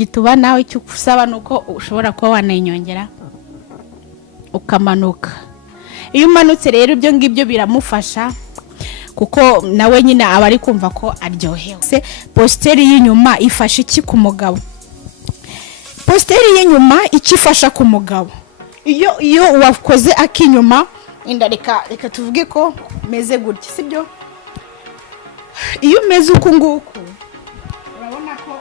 igituba nawe cyo usaba nuko ushobora kuba wanayinyongera ukamanuka. Iyo umanutse rero ibyo ngibyo biramufasha kuko nawe nyine aba ari kumva ko aryohewe. Positeri y'inyuma ifasha iki ku mugabo? Positeri y'inyuma ikifasha ku mugabo, iyo wakoze akinyuma inda reka tuvuge ko meze gutya, sibyo? Iyo meze uku nguku urabona ko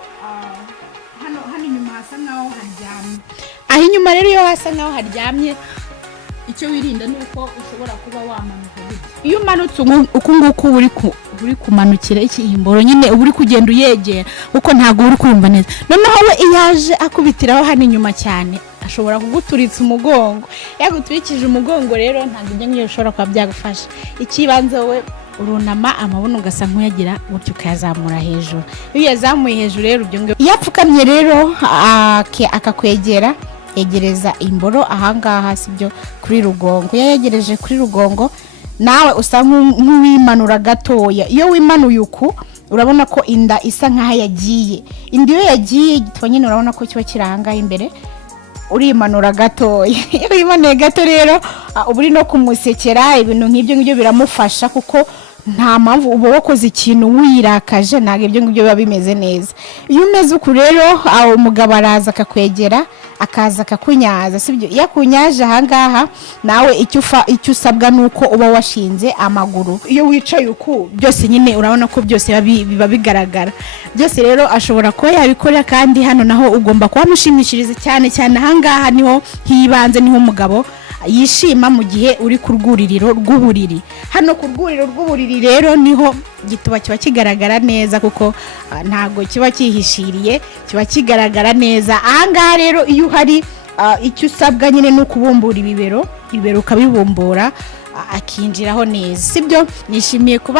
hano inyuma hasa nkaho haryamye. Aho inyuma rero iyo hasa nkaho haryamye, icyo wirinda nuko ushobora kuba wamanuka gutya. Iyo umanutse uku nguku uri kumanukira ikihimboro nyine uri kugenda uyegera uko ntago uri kumva neza. Noneho we iyaje akubitiraho hano inyuma cyane ashobora kuguturitsa umugongo. Yaguturikije umugongo rero ntago ibyo ngiye ushobora kuba byagufasha. Ikibanze we urunama amabuno ugasa nkuyagira gutyo ukayazamura hejuru. Iyo yazamuye hejuru rero ibyo ngibyo yapfukamye rero akakwegera, yegereza imboro ahangaha sibyo kuri rugongo. Yayegereje kuri rugongo nawe usa nk'uwimanura gatoya. Iyo wimanuye uku urabona ko inda isa nkaho yagiye. Inda iyo yagiye igitwa nyine urabona ko kiba kiranga imbere, urimanura gatoya. Iyo wimanuye gato rero uburi no kumusekera ibintu nk'ibyo ngibyo biramufasha kuko nta mpamvu uba wakoze ikintu wirakaje, ntabwo ibyo ngibyo biba bimeze neza. Iyo umeze uku rero umugabo araza akakwegera akaza akakunyaza, sibyo? Iyo akunyaje ahangaha nawe icyo usabwa nuko uba washinze amaguru. Iyo wicaye uku byose nyine urabona ko byose biba bigaragara. Byose rero ashobora kuba yabikora, kandi hano naho ugomba kuba mushimishiriza cyane cyane. Ahangaha niho hibanze, niho umugabo yishima mu gihe uri ku rwuririro rw'uburiri. Hano ku rwuriro rw'uburiri rero niho gituba kiba kigaragara neza kuko ntago kiba kihishiriye, kiba kigaragara neza. Ahangaha rero iyo uhari icyo usabwa nyine no kubumbura ibibero ukabibumbura akinjiraho neza, sibyo? Nishimiye kuba